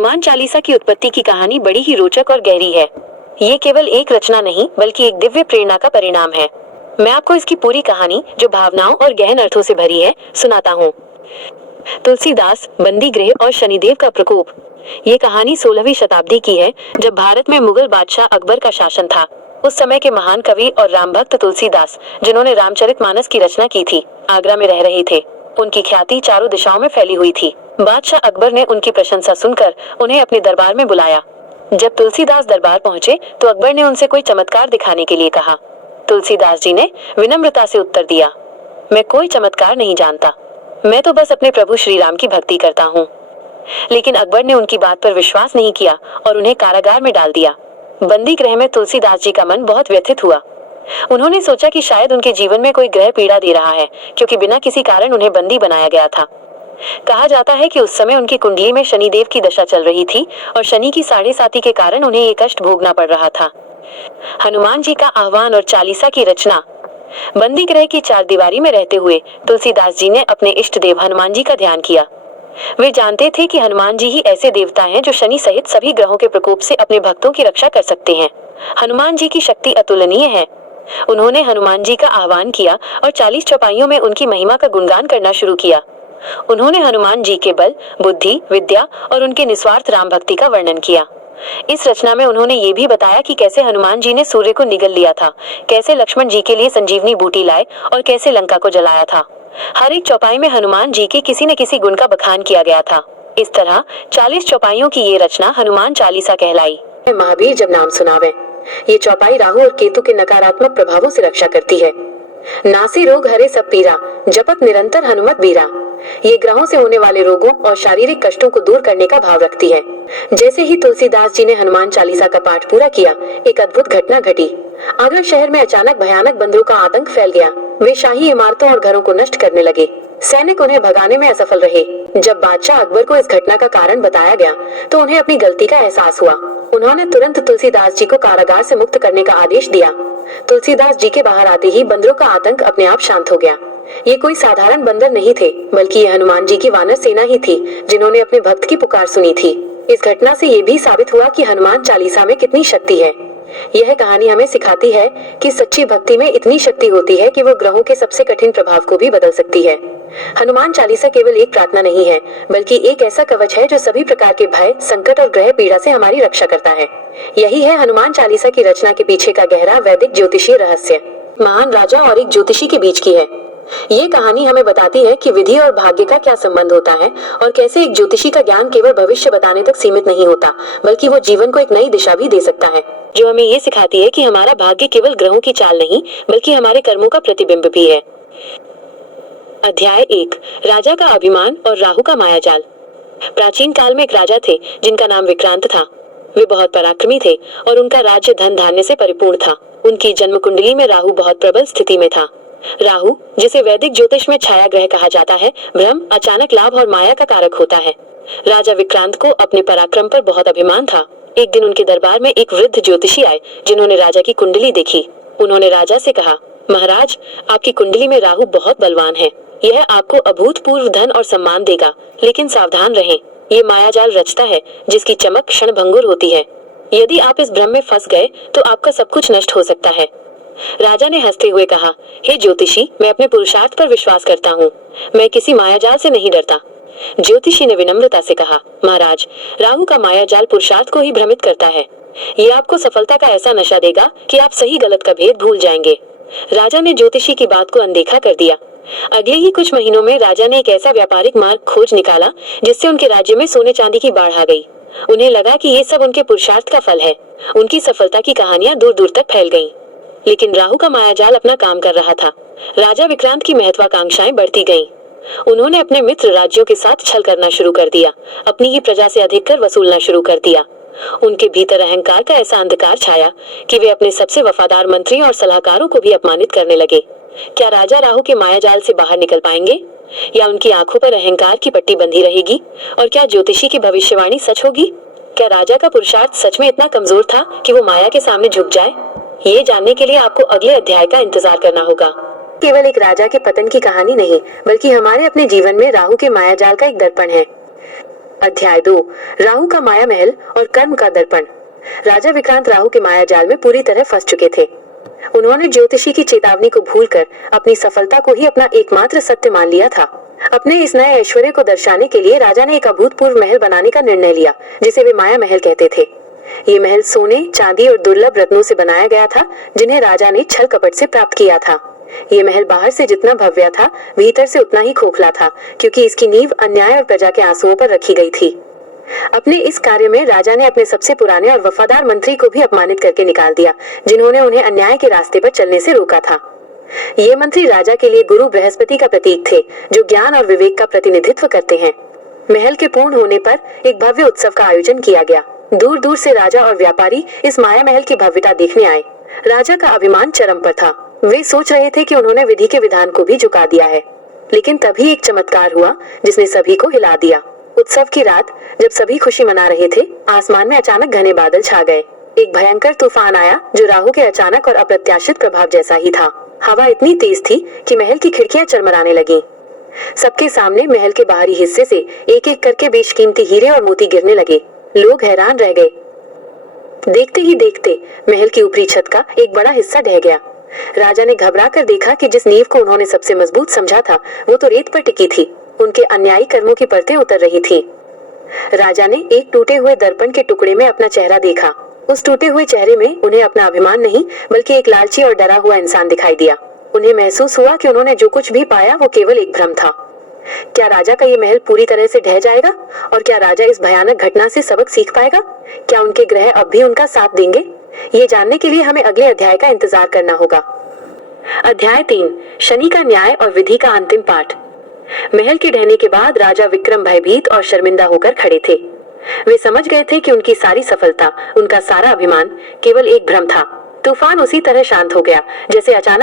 हनुमान चालीसा की उत्पत्ति की कहानी बड़ी ही रोचक और गहरी है। ये केवल एक रचना नहीं बल्कि एक दिव्य प्रेरणा का परिणाम है। मैं आपको इसकी पूरी कहानी, जो भावनाओं और गहन अर्थों से भरी है, सुनाता हूँ। तुलसीदास, बंदी गृह और शनिदेव का प्रकोप। ये कहानी 16वीं शताब्दी की है, जब भारत में मुगल बादशाह अकबर का शासन था। उस समय के महान कवि और राम भक्त तुलसीदास, जिन्होंने रामचरितमानस की रचना की थी, आगरा में रह रहे थे। उनकी ख्याति चारों दिशाओं में फैली हुई थी। बादशाह अकबर ने उनकी प्रशंसा सुनकर उन्हें अपने दरबार में बुलाया। जब तुलसीदास दरबार पहुंचे तो अकबर ने उनसे कोई चमत्कार दिखाने के लिए कहा। तुलसीदास जी ने विनम्रता से उत्तर दिया, मैं कोई चमत्कार नहीं जानता, मैं तो बस अपने प्रभु श्री राम की भक्ति करता हूँ। लेकिन अकबर ने उनकी बात पर विश्वास नहीं किया और उन्हें कारागार में डाल दिया। बंदी गृह में तुलसीदास जी का मन बहुत व्यथित हुआ। उन्होंने सोचा कि शायद उनके जीवन में कोई ग्रह पीड़ा दे रहा है, क्योंकि बिना किसी कारण उन्हें बंदी बनाया गया था। कहा जाता है कि उस समय उनकी कुंडली में शनिदेव की दशा चल रही थी और शनि की 7.5 के कारण उन्हें ये कष्ट भोगना पड़ रहा था। हनुमान जी का आह्वान और चालीसा की रचना। बंदी गृह की चारदीवारी में रहते हुए तुलसीदास जी ने अपने इष्ट देव हनुमान जी का ध्यान किया। वे जानते थे कि हनुमान जी ही ऐसे देवता हैं जो शनि सहित सभी ग्रहों के प्रकोप से अपने भक्तों की रक्षा कर सकते हैं। हनुमान जी की शक्ति अतुलनीय है। उन्होंने हनुमान जी का आह्वान किया और 40 चौपाइयों में उनकी महिमा का गुणगान करना शुरू किया। उन्होंने हनुमान जी के बल, बुद्धि, विद्या और उनके निस्वार्थ राम भक्ति का वर्णन किया। इस रचना में उन्होंने ये भी बताया कि कैसे हनुमान जी ने सूर्य को निगल लिया था, कैसे लक्ष्मण जी के लिए संजीवनी बूटी लाए और कैसे लंका को जलाया था। हर एक चौपाई में हनुमान जी के किसी न किसी गुण का बखान किया गया था। इस तरह 40 चौपाइयों की ये रचना हनुमान चालीसा कहलाई। महावीर जब नाम सुनावे। ये चौपाई राहु और केतु के नकारात्मक प्रभावों से रक्षा करती है। नासी रोग हरे सब पीरा, जपत निरंतर हनुमत बीरा। ये ग्रहों से होने वाले रोगों और शारीरिक कष्टों को दूर करने का भाव रखती है। जैसे ही तुलसीदास जी ने हनुमान चालीसा का पाठ पूरा किया, एक अद्भुत घटना घटी। आगरा शहर में अचानक भयानक बंदरों का आतंक फैल गया। वे शाही इमारतों और घरों को नष्ट करने लगे। सैनिक उन्हें भगाने में असफल रहे। जब बादशाह अकबर को इस घटना का कारण बताया गया तो उन्हें अपनी गलती का एहसास हुआ। उन्होंने तुरंत तुलसीदास जी को कारागार से मुक्त करने का आदेश दिया। तुलसीदास जी के बाहर आते ही बंदरों का आतंक अपने आप शांत हो गया। ये कोई साधारण बंदर नहीं थे, बल्कि ये हनुमान जी की वानर सेना ही थी, जिन्होंने अपने भक्त की पुकार सुनी थी। इस घटना से ये भी साबित हुआ कि हनुमान चालीसा में कितनी शक्ति है। यह कहानी हमें सिखाती है कि सच्ची भक्ति में इतनी शक्ति होती है कि वो ग्रहों के सबसे कठिन प्रभाव को भी बदल सकती है। हनुमान चालीसा केवल एक प्रार्थना नहीं है, बल्कि एक ऐसा कवच है जो सभी प्रकार के भय, संकट और ग्रह पीड़ा से हमारी रक्षा करता है। यही है हनुमान चालीसा की रचना के पीछे का गहरा वैदिक ज्योतिषीय रहस्य। महान राजा और एक ज्योतिषी के बीच की है। ये कहानी हमें बताती है कि विधि और भाग्य का क्या संबंध होता है और कैसे एक ज्योतिषी का ज्ञान केवल भविष्य बताने तक सीमित नहीं होता, बल्कि वो जीवन को एक नई दिशा भी दे सकता है, जो हमें ये सिखाती है कि हमारा भाग्य केवल ग्रहों की चाल नहीं, बल्कि हमारे कर्मों का प्रतिबिंब भी है। अध्याय 1, राजा का अभिमान और राहु का मायाजाल। प्राचीन काल में एक राजा थे जिनका नाम विक्रांत था। वे बहुत पराक्रमी थे और उनका राज्य धन धान्य से परिपूर्ण था। उनकी जन्म कुंडली में राहु बहुत प्रबल स्थिति में था। राहु, जिसे वैदिक ज्योतिष में छाया ग्रह कहा जाता है, भ्रम, अचानक लाभ और माया का कारक होता है। राजा विक्रांत को अपने पराक्रम पर बहुत अभिमान था। एक दिन उनके दरबार में एक वृद्ध ज्योतिषी आए, जिन्होंने राजा की कुंडली देखी। उन्होंने राजा से कहा, महाराज, आपकी कुंडली में राहु बहुत बलवान है। यह आपको अभूतपूर्व धन और सम्मान देगा, लेकिन सावधान रहें, ये मायाजाल रचता है जिसकी चमक क्षणभंगुर होती है। यदि आप इस भ्रम में फंस गए तो आपका सब कुछ नष्ट हो सकता है। राजा ने हंसते हुए कहा, हे ज्योतिषी, मैं अपने पुरुषार्थ पर विश्वास करता हूँ, मैं किसी मायाजाल से नहीं डरता। ज्योतिषी ने विनम्रता से कहा, महाराज, राहु का मायाजाल पुरुषार्थ को ही भ्रमित करता है। ये आपको सफलता का ऐसा नशा देगा कि आप सही गलत का भेद भूल जाएंगे। राजा ने ज्योतिषी की बात को अनदेखा कर दिया। अगले ही कुछ महीनों में राजा ने एक ऐसा व्यापारिक मार्ग खोज निकाला जिससे उनके राज्य में सोने चांदी की बाढ़ आ गई। उन्हें लगा कि ये सब उनके पुरुषार्थ का फल है। उनकी सफलता की कहानियां दूर दूर तक फैल गईं। लेकिन राहु का मायाजाल अपना काम कर रहा था। राजा विक्रांत की महत्वाकांक्षाएं बढ़ती गईं। उन्होंने अपने मित्र राज्यों के साथ छल करना शुरू कर दिया, अपनी ही प्रजा से अधिक कर वसूलना शुरू कर दिया। उनके भीतर अहंकार का ऐसा अंधकार छाया कि वे अपने सबसे वफादार मंत्रियों और सलाहकारों को भी अपमानित करने लगे। क्या राजा राहु के मायाजाल से बाहर निकल पाएंगे, या उनकी आंखों पर अहंकार की पट्टी बंधी रहेगी? और क्या ज्योतिषी की भविष्यवाणी सच होगी? क्या राजा का पुरुषार्थ सच में इतना कमजोर था कि वो माया के सामने झुक जाए? ये जानने के लिए आपको अगले अध्याय का इंतजार करना होगा। केवल एक राजा के पतन की कहानी नहीं, बल्कि हमारे अपने जीवन में राहु के मायाजाल का एक दर्पण है। अध्याय 2 राहु का माया महल और कर्म का दर्पण। राजा विक्रांत राहु के माया जाल में पूरी तरह फंस चुके थे। उन्होंने ज्योतिषी की चेतावनी को भूलकर अपनी सफलता को ही अपना एकमात्र सत्य मान लिया था। अपने इस नए ऐश्वर्य को दर्शाने के लिए राजा ने एक अभूतपूर्व महल बनाने का निर्णय लिया, जिसे वे माया महल कहते थे। ये महल सोने, चांदी और दुर्लभ रत्नों से बनाया गया था, जिन्हें राजा ने छल कपट से प्राप्त किया था। ये महल बाहर से जितना भव्य था, भीतर से उतना ही खोखला था, क्योंकि इसकी नींव अन्याय और प्रजा के आंसुओं पर रखी गई थी। अपने इस कार्य में राजा ने अपने सबसे पुराने और वफादार मंत्री को भी अपमानित करके निकाल दिया, जिन्होंने उन्हें अन्याय के रास्ते पर चलने से रोका था। ये मंत्री राजा के लिए गुरु बृहस्पति का प्रतीक थे, जो ज्ञान और विवेक का प्रतिनिधित्व करते हैं। महल के पूर्ण होने पर एक भव्य उत्सव का आयोजन किया गया। दूर दूर से राजा और व्यापारी इस माया महल की भव्यता देखने आए। राजा का अभिमान चरम पर था। वे सोच रहे थे कि उन्होंने विधि के विधान को भी झुका दिया है। लेकिन तभी एक चमत्कार हुआ, जिसने सभी को हिला दिया। उत्सव की रात जब सभी खुशी मना रहे थे, आसमान में अचानक घने बादल छा गए। एक भयंकर तूफान आया, जो राहु के अचानक और अप्रत्याशित प्रभाव जैसा ही था। हवा इतनी तेज थी कि महल की खिड़कियां चरमराने लगीं। सबके सामने महल के बाहरी हिस्से से एक एक करके बेशकीमती हीरे और मोती गिरने लगे। लोग हैरान रह गए। देखते ही देखते महल की ऊपरी छत का एक बड़ा हिस्सा ढह गया। राजा ने घबरा कर देखा कि जिस नींव को उन्होंने सबसे मजबूत समझा था, वो तो रेत पर टिकी थी। उनके अन्यायी कर्मों की परतें उतर रही थी। राजा ने एक टूटे हुए दर्पण के टुकड़े में अपना चेहरा देखा। उस टूटे हुए चेहरे में उन्हें अपना अभिमान नहीं, बल्कि एक लालची और डरा हुआ इंसान दिखाई दिया। उन्हें महसूस हुआ कि उन्होंने जो कुछ भी पाया वो केवल एक भ्रम था। क्या राजा का ये महल पूरी तरह से ढह जाएगा? और क्या राजा इस भयानक घटना से सबक सीख पाएगा? क्या उनके ग्रह अब भी उनका साथ देंगे? ये जानने के लिए हमें अगले अध्याय का इंतजार करना होगा। अध्याय 3 शनि का न्याय और विधि का अंतिम पाठ। महल के ढहने के बाद राजा विक्रम भयभीत और शर्मिंदा होकर खड़े थे। वे समझ गए थे कि उनकी सारी सफलता, उनका सारा अभिमान केवल एक भ्रम था। तूफान उसी तरह शांत हो गया जैसे अचानक